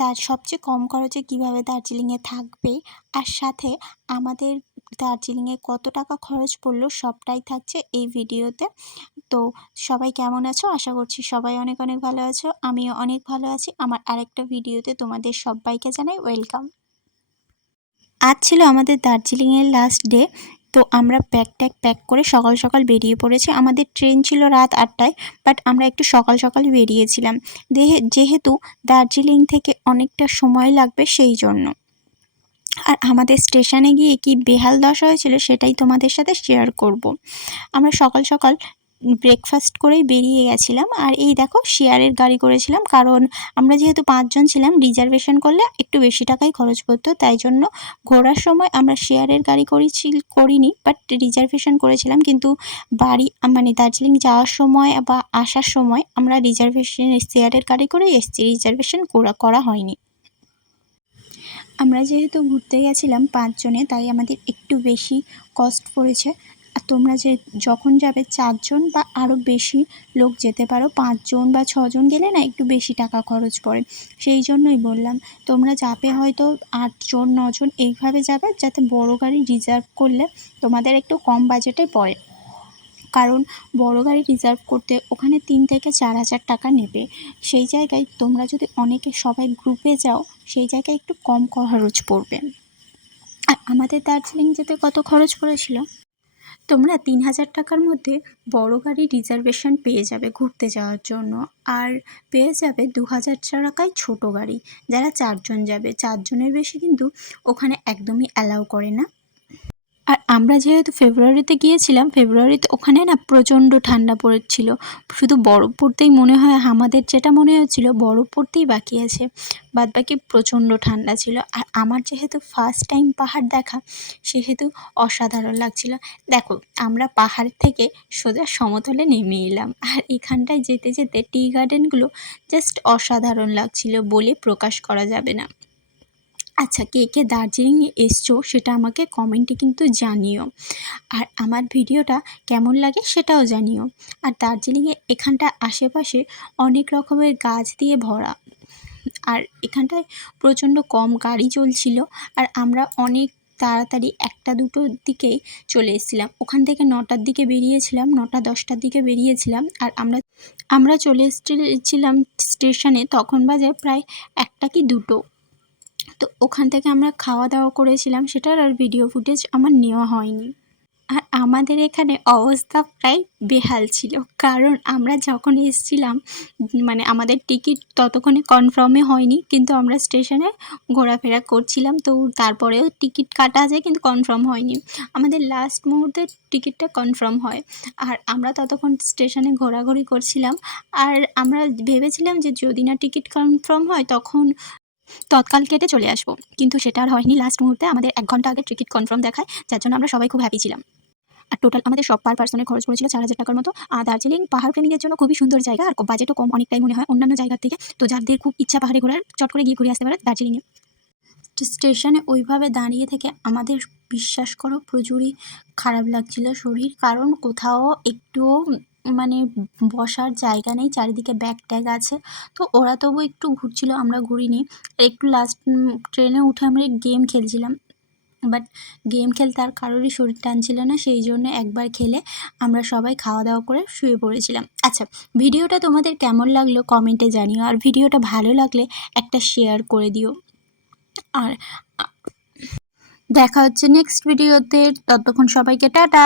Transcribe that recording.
দার সবচেয়ে কম খরচে কীভাবে দার্জিলিংয়ে থাকবে আর সাথে আমাদের দার্জিলিংয়ে কত টাকা খরচ পড়ল সবটাই থাকছে এই ভিডিওতে। তো সবাই কেমন আছো? আশা করছি সবাই অনেক অনেক ভালো আছো, আমিও অনেক ভালো আছি। আমার আরেকটা ভিডিওতে তোমাদের সবাইকে জানাই ওয়েলকাম। আজ ছিল আমাদের দার্জিলিংয়ের লাস্ট ডে তো আমরা প্যাক ট্যাক প্যাক করে সকাল সকাল বেরিয়ে পড়েছি। আমাদের ট্রেন ছিল রাত আটটায় বাট আমরা একটু সকাল সকাল বেরিয়েছিলাম। দেহে, যেহেতু দার্জিলিং থেকে অনেকটা সময় লাগবে সেই জন্য। আর আমাদের স্টেশনে গিয়ে কি বেহাল দশা হয়েছিল সেটাই তোমাদের সাথে শেয়ার করব। আমরা সকাল সকাল ব্রেকফাস্ট করেই বেরিয়ে গেছিলাম। আর এই দেখো শেয়ারের গাড়ি করেছিলাম। কারণ আমরা যেহেতু পাঁচজন ছিলাম রিজার্ভেশন করলে একটু বেশি টাকাই খরচ পড়তো। তাই জন্য ঘোরার সময় আমরা শেয়ারের গাড়ি করেছি, করিনি বাট রিজার্ভেশন করেছিলাম। কিন্তু বাড়ি মানে দার্জিলিং যাওয়ার সময় বা আসার সময় আমরা রিজার্ভেশন শেয়ারের গাড়ি করেই এসেছি। রিজার্ভেশন করা করা হয়নি। আমরা যেহেতু ঘুরতে গেছিলাম পাঁচজনে, তাই আমাদের একটু বেশি কস্ট পড়েছে। তোমরা যে যখন যাবে চারজন বা আরও বেশি লোক যেতে পারো, পাঁচজন বা ছজন গেলে না একটু বেশি টাকা খরচ পড়ে। সেই জন্যই বললাম, তোমরা যাবে হয়তো আটজন, নজন এইভাবে যাবে যাতে বড় গাড়ি রিজার্ভ করলে তোমাদের একটু কম বাজেটে পড়ে। কারণ বড় গাড়ি রিজার্ভ করতে ওখানে তিন থেকে চার হাজার টাকা নেবে। সেই জায়গায় তোমরা যদি অনেকে সবাই গ্রুপে যাও, সেই জায়গায় একটু কম খরচ পড়বে। আর আমাদের দার্জিলিং যেতে কত খরচ পড়েছিল? তোমরা তিন হাজার টাকার মধ্যে বড় গাড়ি রিজার্ভেশন পেয়ে যাবে ঘুরতে যাওয়ার জন্য। আর পেয়ে যাবে দু হাজার টাকায় ছোটো গাড়ি। যারা চারজন যাবে, চারজনের বেশি কিন্তু ওখানে একদমই অ্যালাউ করে না। আর আমরা যেহেতু ফেব্রুয়ারিতে গিয়েছিলাম, ফেব্রুয়ারিতে ওখানে না প্রচণ্ড ঠান্ডা পড়েছিল। শুধু বরফ পড়তেই মনে হয়, আমাদের যেটা মনে হচ্ছিল বরফ পড়তেই বাকি আছে। বাদ বাকি প্রচণ্ড ঠান্ডা ছিল। আর আমার যেহেতু ফার্স্ট টাইম পাহাড় দেখা, সেহেতু অসাধারণ লাগছিল। দেখো, আমরা পাহাড় থেকে সোজা সমতলে নেমে এলাম। আর এখানটায় যেতে যেতে টি গার্ডেনগুলো জাস্ট অসাধারণ লাগছিল বলে প্রকাশ করা যাবে না। আচ্ছা কে কে দার্জিলিংয়ে এসছো সেটা আমাকে কমেন্টে কিন্তু জানিও। আর আমার ভিডিওটা কেমন লাগে সেটাও জানিও। আর দার্জিলিংয়ে এখানটা আশেপাশে অনেক রকমের গাছ দিয়ে ভরা। আর এখানটায় প্রচণ্ড কম গাড়ি চলছিল। আর আমরা অনেক তাড়াতাড়ি একটা দুটোর দিকেই চলে এসেছিলাম। ওখান থেকে নটার দিকে বেরিয়েছিলাম, নটা দশটার দিকে বেরিয়েছিলাম। আর আমরা আমরা চলে এসেছিলাম স্টেশনে, তখন বাজে প্রায় একটা কি দুটো। তো ওখান থেকে আমরা খাওয়া দাওয়া করেছিলাম, সেটার আর ভিডিও ফুটেজ আমার নেওয়া হয়নি। আর আমাদের এখানে অবস্থা প্রায় বেহাল ছিল, কারণ আমরা যখন এসেছিলাম মানে আমাদের টিকিট ততক্ষণে কনফার্মে হয়নি, কিন্তু আমরা স্টেশনে ঘোরাফেরা করছিলাম, তো তারপরেও টিকিট কাটা যায়, কিন্তু কনফার্ম হয়নি। আমাদের লাস্ট মুহূর্তে টিকিটটা কনফার্ম হয়। আর আমরা ততক্ষণ স্টেশনে ঘোরাঘুরি করছিলাম, আর আমরা ভেবেছিলাম যে যদি না টিকিট কনফার্ম হয়, তখন তৎকাল কেটে চলে আসব। কিন্তু সেটা আর হয়নি। লাস্ট মুহূর্তে আমাদের এক ঘণ্টা আগে টিকিট কনফার্ম দেখায়, যার জন্য আমরা সবাই খুব হ্যাপি ছিলাম। আর টোটাল আমাদের সব পার পার্সনের খরচ পড়েছিল চার হাজার টাকার মতো। আর দার্জিলিং পাহাড় প্রেমীদের জন্য খুবই সুন্দর জায়গা, আর বাজেটও কম অনেকটাই মনে হয় অন্যান্য জায়গার থেকে। তো যাদের খুব ইচ্ছা পাহাড়ে ঘোরার, চট করে গিয়ে ঘুরে আসতে পারে দার্জিলিংয়ে। স্টেশনে ওইভাবে দাঁড়িয়ে থেকে আমাদের বিশ্বাস করো প্রচুরই খারাপ লাগছিল শরীর। কারণ কোথাও একটুও মানে বসার জায়গা নেই, চারিদিকে ব্যাগ ট্যাগ আছে। তো ওরা তবু একটু ঘুরছিল, আমরা ঘুরিনি। একটু লাস্ট ট্রেনে উঠে আমরা গেম খেলছিলাম। বাট গেম খেলতে আর কারোরই শরীর টানছিল না, সেই জন্য একবার খেলে আমরা সবাই খাওয়া দাওয়া করে শুয়ে পড়েছিলাম। আচ্ছা ভিডিওটা তোমাদের কেমন লাগল কমেন্টে জানিও, আর ভিডিওটা ভালো লাগলে একটা শেয়ার করে দিও। আর দেখা হচ্ছে নেক্সট ভিডিওতে ততক্ষণ সবাইকে টাটা!